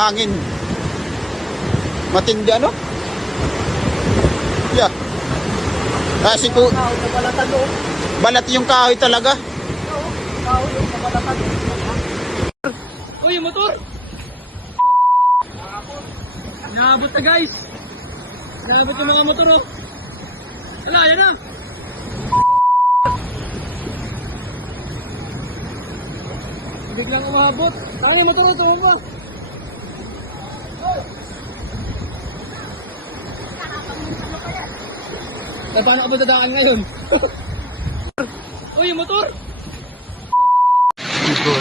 Hangin. Matindi ano? Yeah. Kasi po, balat yung kahoy talaga. Uy, yung motor! Naabot na guys! Naabot yung mga motor oh! Ala, yan na! Biglang umabot! Saan yung motor oh? Tumumba! Paano ka ba dadaan ngayon? Uy, yung motor! Ito.